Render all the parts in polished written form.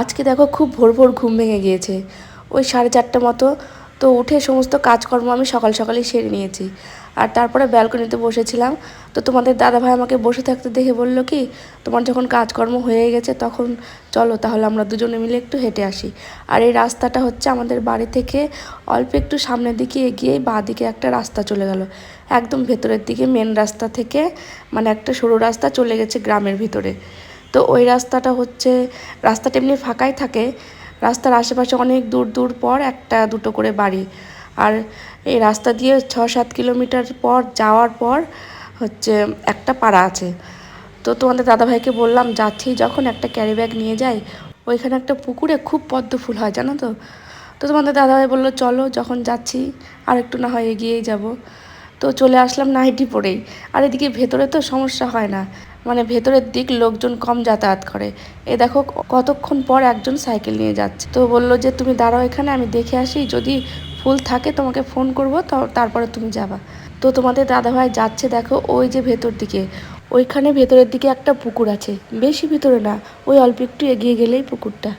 আজকে দেখো খুব ভোর ভোর ঘুম ভেঙে গিয়েছে, ওই 4:30 মতো। তো উঠে সমস্ত কাজকর্ম আমি সকাল সকালই সেরে নিয়েছি। আর তারপরে ব্যালকনিতে বসেছিলাম। তো তোমাদের দাদাভাই আমাকে বসে থাকতে দেখে বলল কি, তোমার যখন কাজকর্ম হয়ে গেছে তখন চলো তাহলে আমরা দুজনে মিলে একটু হেঁটে আসি। আর এই রাস্তাটা হচ্ছে আমাদের বাড়ি থেকে অল্প একটু সামনের দিকে এগিয়েই বাঁ দিকে একটা রাস্তা চলে গেল, একদম ভেতরের দিকে মেন রাস্তা থেকে, মানে একটা সরু রাস্তা চলে গেছে গ্রামের ভিতরে। তো ওই রাস্তাটা হচ্ছে, রাস্তাটা এমনি ফাঁকাই থাকে, রাস্তার আশেপাশে অনেক দূর দূর পর একটা দুটো করে বাড়ি। আর এই রাস্তা দিয়ে 6-7 কিলোমিটার পর যাওয়ার পর হচ্ছে একটা পাড়া আছে। তো তোমাদের দাদাভাইকে বললাম যাচ্ছি যখন একটা ক্যারি ব্যাগ নিয়ে যাই, ওইখানে একটা পুকুরে খুব পদ্ম ফুল হয় জানো তো। তো তোমাদের দাদাভাই বললো চলো যখন যাচ্ছি আর একটু না হয় এগিয়েই যাব। তো চলে আসলাম নাইটি পরেই। আর এদিকে ভেতরে তো সমস্যা হয় না, মানে ভেতরের দিক লোকজন কম যাতায়াত করে। এ দেখো কতক্ষণ পর একজন সাইকেল নিয়ে যাচ্ছে। তো বললো যে তুমি দাঁড়াও এখানে, আমি দেখে আসি, যদি ফুল থাকে তোমাকে ফোন করবো, তারপরে তুমি যাবা। তো তোমাদের দাদাভাই যাচ্ছে দেখো ওই যে ভেতর দিকে, ওইখানে ভেতরের দিকে একটা পুকুর আছে, বেশি ভিতরে না, ওই অল্প একটু এগিয়ে গেলেই পুকুরটা।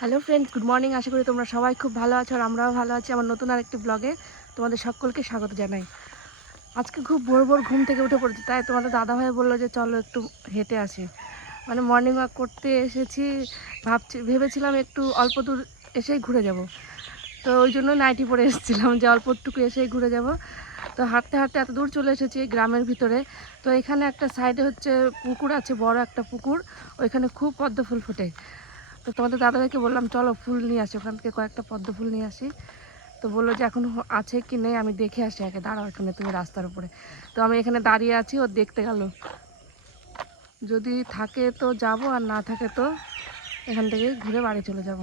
Hello friends, good morning. আশা করি তোমরা সবাই খুব ভালো আছো আর আমরাও ভালো আছি। আমার নতুন আরেকটি ব্লগে তোমাদের সকলকে স্বাগত জানাই। আজকে খুব ভোর ভোর ঘুম থেকে উঠে পড়েছি, তাই তোমাদের দাদাভাই বললো যে চলো একটু হেঁটে আসি। মানে মর্নিং ওয়াক করতে এসেছি, ভেবেছিলাম একটু অল্প দূর এসেই ঘুরে যাব। তো ওই জন্য নাইটি পরে এসেছিলাম যে অল্পটুকু এসেই ঘুরে যাব। তো হাঁটতে হাঁটতে এত দূর চলে এসেছি গ্রামের ভিতরে। তো এখানে একটা সাইডে হচ্ছে পুকুর আছে, বড় একটা পুকুর, ওইখানে খুব পদ্ম ফুল ফোটে। তো তোমাদের দাদাভাইকে বললাম চলো ফুল নিয়ে আসি, ওখান থেকে কয়েকটা পদ্ম ফুল নিয়ে আসি। তো বললো যে এখন আছে কি নেই আমি দেখে আসি আগে, দাঁড়াও এখানে তুমি রাস্তার উপরে। তো আমি এখানে দাঁড়িয়ে আছি, ও দেখতে গেল, যদি থাকে তো যাব, আর না থাকে তো এখান থেকে ঘুরে বাড়ি চলে যাব।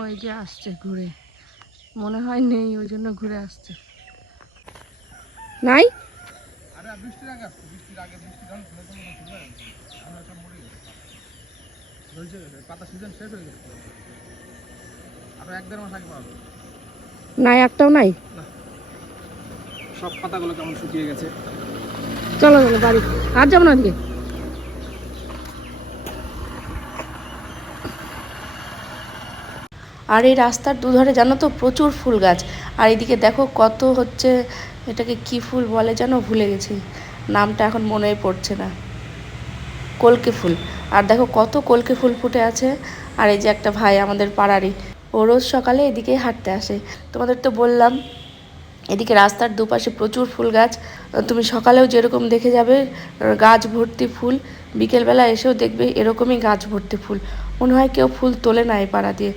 ওই যে আসছে ঘুরে, মনে হয় নেই, ওই জন্য ঘুরে আসছে। নাই নাই, একটাও নাই, সব পাতাগুলো কেমন শুকিয়ে গেছে। চলো চলো বাড়ি, আর যাবো না ওদিকে। আর এই রাস্তার দুধারে জানো তো প্রচুর ফুল গাছ। আর এদিকে দেখো কত হচ্ছে, এটাকে কি ফুল বলে জানো, ভুলে গেছি নামটা, এখন মনেই পড়ছে না। কলকে ফুল। আর দেখো কত কলকে ফুল ফুটে আছে। আর এই যে একটা ভাই আমাদের পাড়ারই, ও রোজ সকালে এদিকে হাঁটতে আসে। তোমাদের তো বললাম এদিকে রাস্তার দুপাশে প্রচুর ফুল গাছ, তুমি সকালেও যেরকম দেখে যাবে গাছ ভর্তি ফুল, বিকেলবেলা এসেও দেখবে এরকমই গাছ ভর্তি ফুল। মনে হয় কেউ ফুল তোলে না এই পাড়া দিয়ে।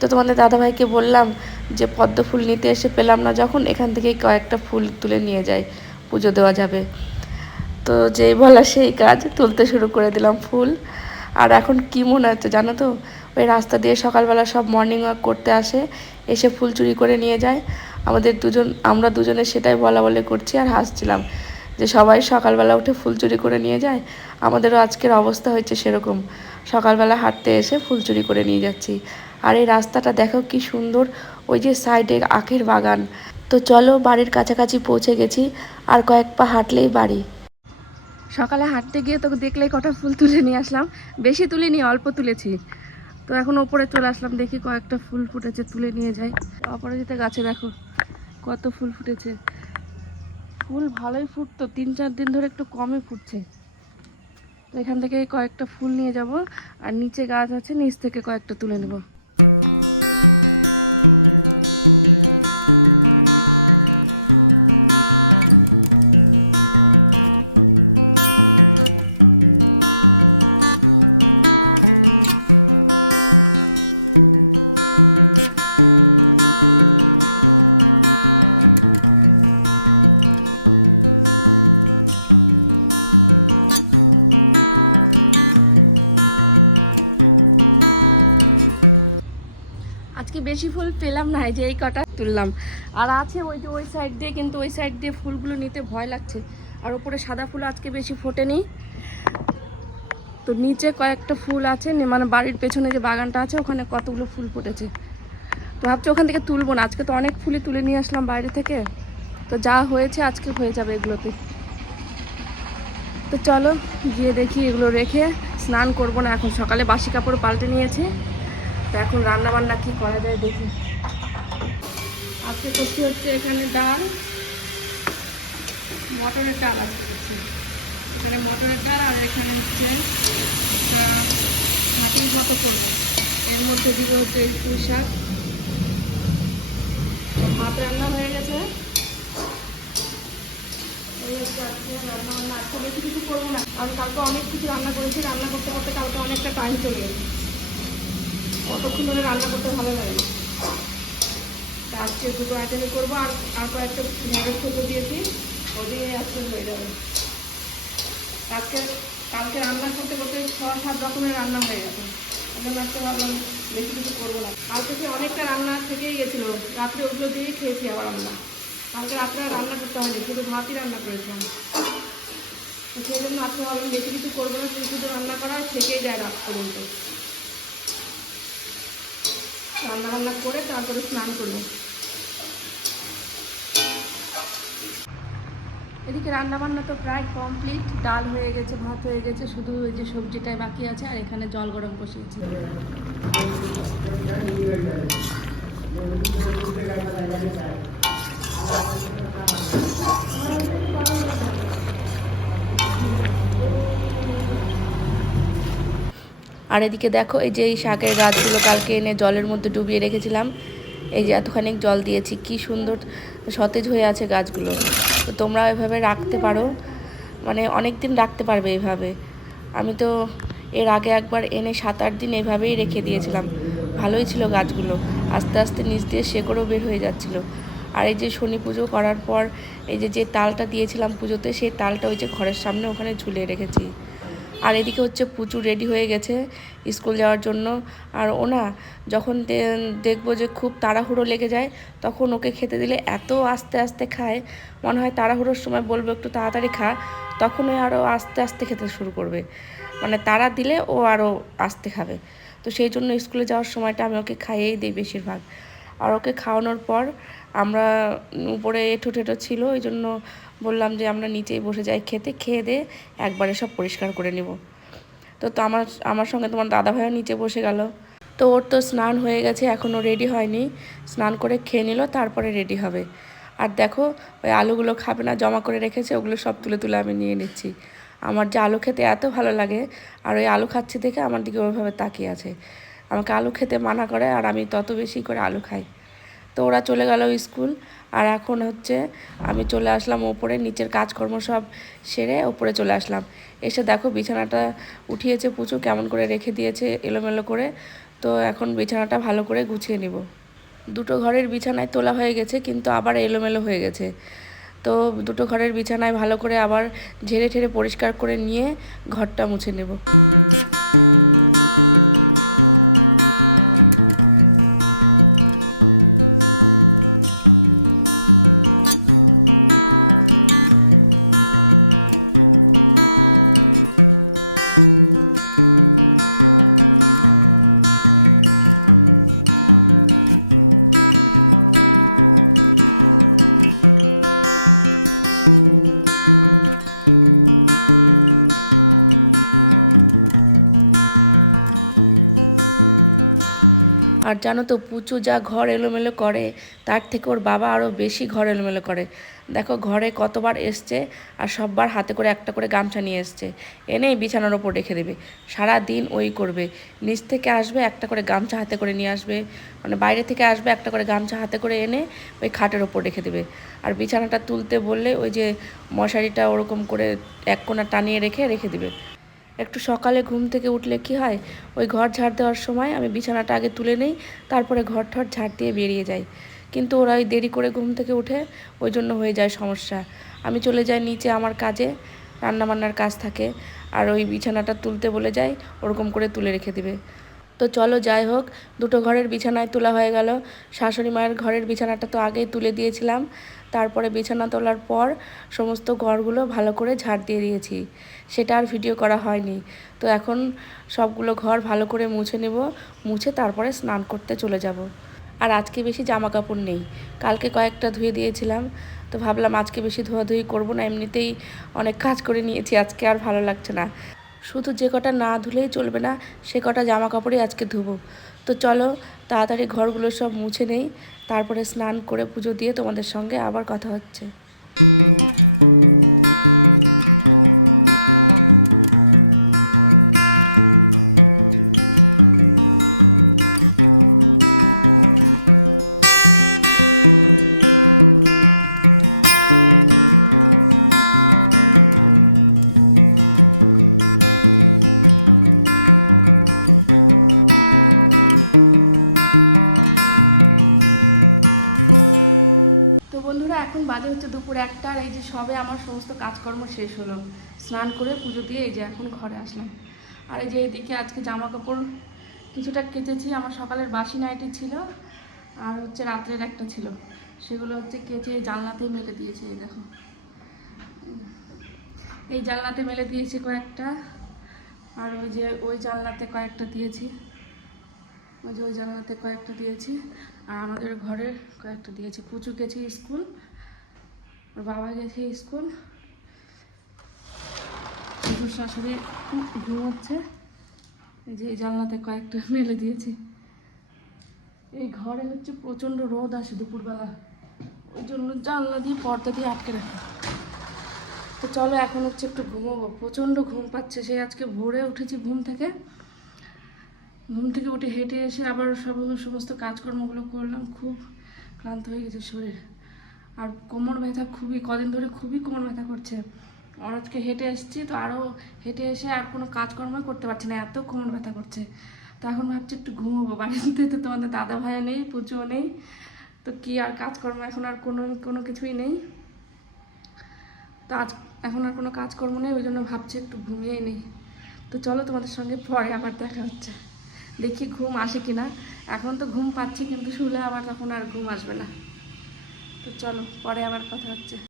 তো তোমাদের দাদাভাইকে বললাম যে পদ্ম ফুল নিতে এসে পেলাম না যখন, এখান থেকেই কয়েকটা ফুল তুলে নিয়ে যাই, পুজো দেওয়া যাবে। তো যেই বলা সেই কাজ, তুলতে শুরু করে দিলাম ফুল। আর এখন কি মনে হচ্ছে জানো তো, ওই রাস্তা দিয়ে সকালবেলা সব মর্নিং ওয়াক করতে আসে, এসে ফুল চুরি করে নিয়ে যায়। আমরা দুজনে সেটাই বলা বলে করছি আর হাসছিলাম যে সবাই সকালবেলা উঠে ফুল চুরি করে নিয়ে যায়, আমাদেরও আজকের অবস্থা হয়েছে সেরকম, সকালবেলা হাঁটতে এসে ফুল চুরি করে নিয়ে যাচ্ছি। আর এই রাস্তাটা দেখো কি সুন্দর, ওই যে সাইডে আখের বাগান। তো চলো বাড়ির কাছাকাছি পৌঁছে গেছি, আর কয়েক পা হাঁটলেই বাড়ি। সকালে হাঁটতে গিয়ে তোকে দেখলেই কটা ফুল তুলে নিয়ে আসলাম, বেশি তুলিনি, অল্প তুলেছি। তো এখন ওপরে চলে আসলাম, দেখি কয়েকটা ফুল ফুটেছে, তুলে নিয়ে যাই। অপরাজিতা গাছে দেখো কত ফুল ফুটেছে, ফুল ভালোই ফুটতো, 3-4 দিন ধরে একটু কমই ফুটছে। তো এখান থেকে কয়েকটা ফুল নিয়ে যাব, আর নিচে গাছ আছে, নিচ থেকে কয়েকটা তুলে নেব। বেশি ফুল পেলাম না, এই যে এই কটা তুললাম। আর আছে ওই যে ওই সাইড দিয়ে, কিন্তু ওই সাইড দিয়ে ফুলগুলো নিতে ভয় লাগছে। আর উপরে সাদা ফুল আজকে বেশি ফোটেনি, তো নিচে কয়েকটা ফুল আছে, মানে বাড়ির পেছনে যে বাগানটা আছে ওখানে কতগুলো ফুল ফুটেছে। তো ভাবছি ওখান থেকে তুলবো না, আজকে তো অনেক ফুলই তুলে নিয়ে আসলাম বাইরে থেকে, তো যা হয়েছে আজকে হয়ে যাবে এগুলোতে। তো চলো গিয়ে দেখি, এগুলো রেখে স্নান করব না এখন, সকালে বাসি কাপড় পাল্টে নিয়েছি। তো এখন রান্না বান্না কি করা যায় দেখি। আজকে করছি হচ্ছে এখানে ডাল, মটরের ডাল আজকে করছি। এখানে মটরের ডাল আর এখানে হচ্ছে একটা ভাপির মতো করবো। এর মধ্যে দিব হচ্ছে এই পুঁই শাক। ভাত রান্না হয়ে গেছে। এই হচ্ছে আজকে রান্না বান্না। আজকে বেশি কিছু করবো না, কারণ কালকে অনেক কিছু রান্না করেছি। রান্না করতে করতে কালকে অনেকটা টাইম চলে গেছে, অতক্ষণ ধরে রান্না করতে ভালো লাগে না। তা আজকে দুটো আইটেমে করবো, আর কয়েকটা ঢেঁড়স করতে দিয়েছি, ওদিকে আজকে হয়ে যাবে। কালকে রান্না করতে করতে 6-7 রকমের রান্না হয়ে গেছে। আমি আজকে ভাবলাম বেশি কিছু করবো না। কাল থেকে অনেকটা রান্না থেকেই গেছিলো, রাত্রে ওগুলো দিয়েই খেয়েছি আবার আমরা। কালকে রাত্রে রান্না করতে হয়নি, শুধু ভাতই রান্না করেছিলাম। তো সেই জন্য আজকে ভাবলাম বেশি কিছু করবো না, শুধু রান্না করা থেকেই যায় রাত পর্যন্ত। রান্না বান্না করে তারপরে স্নান করবো। এদিকে রান্নাবান্না তো প্রায় কমপ্লিট, ডাল হয়ে গেছে, ভাত হয়ে গেছে, শুধু ওই যে সবজিটাই বাকি আছে। আর এখানে জল গরম বসিয়েছি। আর এদিকে দেখো, এই যে এই শাকের গাছগুলো কালকে এনে জলের মধ্যে ডুবিয়ে রেখেছিলাম, এই যে এতখানি জল দিয়েছি, কি সুন্দর সতেজ হয়ে আছে গাছগুলো। তো তোমরা এভাবে রাখতে পারো, মানে অনেক দিন রাখতে পারবে এইভাবে। আমি তো এর আগে একবার এনে 7-8 দিন এইভাবেই রেখে দিয়েছিলাম, ভালোই ছিল গাছগুলো। আস্তে আস্তে নিচ দিয়ে শেকড়ও বের হয়ে যাচ্ছিলো। আর এই যে শনি পুজো করার পর এই যে তালটা দিয়েছিলাম পুজোতে, সেই তালটা ওই যে ঘরের সামনে ওখানে ঝুলিয়ে রেখেছি। আর এদিকে হচ্ছে পুচু রেডি হয়ে গেছে স্কুল যাওয়ার জন্য। আর ও না, যখন দেখবো যে খুব তাড়াহুড়ো লেগে যায়, তখন ওকে খেতে দিলে এত আস্তে আস্তে খায়, মনে হয় তাড়াহুড়োর সময় বলবো একটু তাড়াতাড়ি খা, তখন ও আরও আস্তে আস্তে খেতে শুরু করবে। মানে তাড়া দিলে ও আরও আস্তে খাবে। তো সেই জন্য স্কুলে যাওয়ার সময়টা আমি ওকে খাইয়েই দিই বেশিরভাগ। আর ওকে খাওয়ানোর পর আমরা উপরে এঁঠো ঠেটো ছিল, ওই জন্য বললাম যে আমরা নিচেই বসে যাই খেতে, খেয়ে দিয়ে একবারে সব পরিষ্কার করে নিব। তো তো আমার সঙ্গে তোমার দাদাভাইও নিচে বসে গেল। তো ওর তো স্নান হয়ে গেছে, এখনও রেডি হয়নি, স্নান করে খেয়ে নিল, তারপরে রেডি হবে। আর দেখো, ওই আলুগুলো খাবে না, জমা করে রেখেছে, ওগুলো সব তুলে তুলে আমি নিয়ে নিচ্ছি। আমার যে আলু খেতে এত ভালো লাগে, আর ওই আলু খাচ্ছি দেখে আমার দিকে ওইভাবে তাকিয়ে আছে। আমাকে আলু খেতে মানা করে, আর আমি তত বেশি করে আলু খাই। তো ওরা চলে গেল স্কুল। আর এখন হচ্ছে আমি চলে আসলাম ওপরে, নিচের কাজকর্ম সব সেরে ওপরে চলে আসলাম। এসে দেখো বিছানাটা উঠিয়েছে পুচু, কেমন করে রেখে দিয়েছে এলোমেলো করে। তো এখন বিছানাটা ভালো করে গুছিয়ে নিব। দুটো ঘরের বিছানায় তোলা হয়ে গেছে, কিন্তু আবার এলোমেলো হয়ে গেছে। তো দুটো ঘরের বিছানায় ভালো করে আবার ঝেড়ে ঠেড়ে পরিষ্কার করে নিয়ে ঘরটা মুছে নেব। আর জানো তো, পুচু যা ঘর এলোমেলো করে, তার থেকে ওর বাবা আরও বেশি ঘর এলোমেলো করে। দেখো ঘরে কতবার এসছে, আর সববার হাতে করে একটা করে গামছা নিয়ে এসছে, এনেই বিছানার ওপর রেখে দেবে। সারা দিন ওই করবে। নিচ থেকে আসবে, একটা করে গামছা হাতে করে নিয়ে আসবে, মানে বাইরে থেকে আসবে, একটা করে গামছা হাতে করে এনে ওই খাটের ওপর রেখে দেবে। আর বিছানাটা তুলতে বললে ওই যে মশারিটা ওরকম করে এক কোণা টানিয়ে রেখে দিবে। একটু সকালে ঘুম থেকে উঠলে কি হয়, ওই ঘর ঝাড় দেওয়ার সময় আমি বিছানাটা আগে তুলে নেই, তারপরে ঘর ঠর ঝাড় দিয়ে বেরিয়ে যাই। কিন্তু ওরা ওই দেরি করে ঘুম থেকে উঠে, ওই জন্য হয়ে যায় সমস্যা। আমি চলে যাই নিচে আমার কাজে, রান্নাবান্নার কাজ থাকে, আর ওই বিছানাটা তুলতে বলে যাই, ওরকম করে তুলে রেখে দিবে। তো চলো যাই হোক, দুটো ঘরের বিছানায় তোলা হয়ে গেল। শাশুড়ি মায়ের ঘরের বিছানাটা তো আগেই তুলে দিয়েছিলাম, তারপরে বিছানা তোলার পর সমস্ত ঘরগুলো ভালো করে ঝাড় দিয়ে দিয়েছি, সেটা আর ভিডিও করা হয়নি। তো এখন সবগুলো ঘর ভালো করে মুছে নেব, মুছে তারপরে স্নান করতে চলে যাব। আর আজকে বেশি জামা কাপড় নেই, কালকে কয়েকটা ধুয়ে দিয়েছিলাম। তো ভাবলাম আজকে বেশি ধোয়াধুয়ি করবো না, এমনিতেই অনেক কাজ করে নিয়েছি, আজকে আর ভালো লাগছে না। শুধু যে কটা না ধুলেই চলবে না, সে কটা জামা কাপড়ই আজকে ধুবো। তো চলো তাড়াতাড়ি ঘরগুলো সব মুছে নেই, তারপরে স্নান করে পুজো দিয়ে তোমাদের সঙ্গে আবার কথা হচ্ছে। তো বন্ধুরা, এখন বাজে হচ্ছে দুপুর 1টা, আর এই যে সবে আমার সমস্ত কাজকর্ম শেষ হলো, স্নান করে পুজো দিয়ে এই যে এখন ঘরে আসলাম। আর এই যে এদিকে আজকে জামা কাপড় কিছুটা কেচেছি, আমার সকালের বাসি নাইটি ছিল আর হচ্ছে রাত্রের একটা ছিল, সেগুলো হচ্ছে কেচে এই জানলাতেই মেলে দিয়েছি। এই দেখো, এই জানলাতে মেলে দিয়েছি কয়েকটা, আর ওই যে ওই জানলাতে কয়েকটা দিয়েছি, ওই যে ওই জানলাতে কয়েকটা দিয়েছি, আর আমাদের ঘরের কয়েকটা দিয়েছি। পুচু গেছে স্কুল, ওর বাবা গেছে স্কুল, শ্বশুর শাশুড়ি ঘুমোচ্ছে। এই যে এই জানলাতে কয়েকটা মেলে দিয়েছি। এই ঘরে হচ্ছে প্রচণ্ড রোদ আসে দুপুরবেলা, ওই জন্য জানলা দিয়ে পর্দা দিয়ে আটকে রাখা। তো চলো এখন হচ্ছে একটু ঘুমোবো, প্রচণ্ড ঘুম পাচ্ছে। সেই আজকে ভোরে উঠেছি ঘুম থেকে উঠে হেঁটে এসে আবার সমস্ত কাজকর্মগুলো করলাম, খুব ক্লান্ত হয়ে গেছে শরীর। আর কোমর ব্যথা খুবই, কদিন ধরে খুবই কোমর ব্যথা করছে। আর আজকে হেঁটে এসেছি, তো আরও হেঁটে এসে আর কোনো কাজকর্মই করতে পারছি না, এত কোমর ব্যথা করছে। তো এখন ভাবছি একটু ঘুমোবো, বাড়িতে তো তোমাদের দাদা ভাইয়া নেই, পুজো নেই, তো কি আর কাজকর্ম, এখন আর কোনো কিছুই নেই। তো এখন আর কোনো কাজকর্ম নেই, ওই জন্য ভাবছি একটু ঘুমিয়েই নেই। তো চলো তোমাদের সঙ্গে পরে আবার দেখা হচ্ছে, দেখি ঘুম আসে কিনা। এখন তো ঘুম পাচ্ছে, কিন্তু শুলে আবার তখন আর ঘুম আসবে না। তো চলো পরে আবার কথা হচ্ছে।